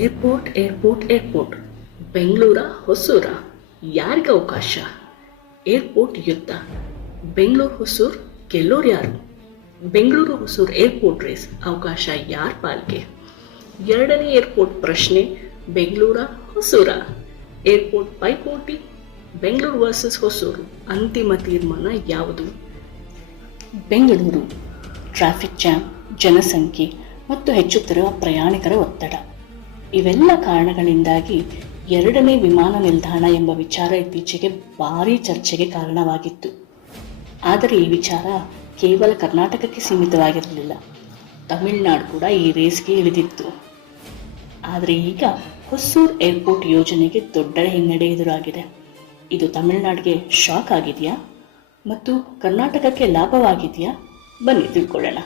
Airport airport airport ಬೆಂಗಳೂರ ಹೊಸೂರ ಯಾರಿಗೆ ಅವಕಾಶ? Airport ಯುದ್ಧ ಬೆಂಗಳೂರು ಹೊಸೂರು ಗೆಲ್ಲೋರು ಯಾರು? ಬೆಂಗಳೂರು ಹೊಸೂರು ಏರ್ಪೋರ್ಟ್ ರೇಸ್ ಅವಕಾಶ ಯಾರ ಪಾಲ್ಗೆ? ಎರಡನೇ ಏರ್ಪೋರ್ಟ್ ಪ್ರಶ್ನೆ ಬೆಂಗಳೂರ ಹೊಸೂರ ಏರ್ಪೋರ್ಟ್ ಪೈಪೋಟಿ ಬೆಂಗಳೂರು ವರ್ಸಸ್ ಹೊಸೂರು ಅಂತಿಮ ತೀರ್ಮಾನ ಯಾವುದು? ಬೆಂಗಳೂರು ಟ್ರಾಫಿಕ್ ಜಾಮ್, ಜನಸಂಖ್ಯೆ ಮತ್ತು ಹೆಚ್ಚುತ್ತಿರುವ ಪ್ರಯಾಣಿಕರ ಒತ್ತಡ ಇವೆಲ್ಲ ಕಾರಣಗಳಿಂದಾಗಿ ಎರಡನೇ ವಿಮಾನ ನಿಲ್ದಾಣ ಎಂಬ ವಿಚಾರ ಇತ್ತೀಚೆಗೆ ಭಾರೀ ಚರ್ಚೆಗೆ ಕಾರಣವಾಗಿತ್ತು. ಆದರೆ ಈ ವಿಚಾರ ಕೇವಲ ಕರ್ನಾಟಕಕ್ಕೆ ಸೀಮಿತವಾಗಿರಲಿಲ್ಲ, ತಮಿಳುನಾಡು ಕೂಡ ಈ ರೇಸ್ಗೆ ಇಳಿದಿತ್ತು. ಆದರೆ ಈಗ ಹೊಸೂರು ಏರ್ಪೋರ್ಟ್ ಯೋಜನೆಗೆ ದೊಡ್ಡ ಹಿನ್ನಡೆ ಎದುರಾಗಿದೆ. ಇದು ತಮಿಳುನಾಡಿಗೆ ಶಾಕ್ ಆಗಿದೆಯಾ ಮತ್ತು ಕರ್ನಾಟಕಕ್ಕೆ ಲಾಭವಾಗಿದೆಯಾ? ಬನ್ನಿ ತಿಳ್ಕೊಳ್ಳೋಣ.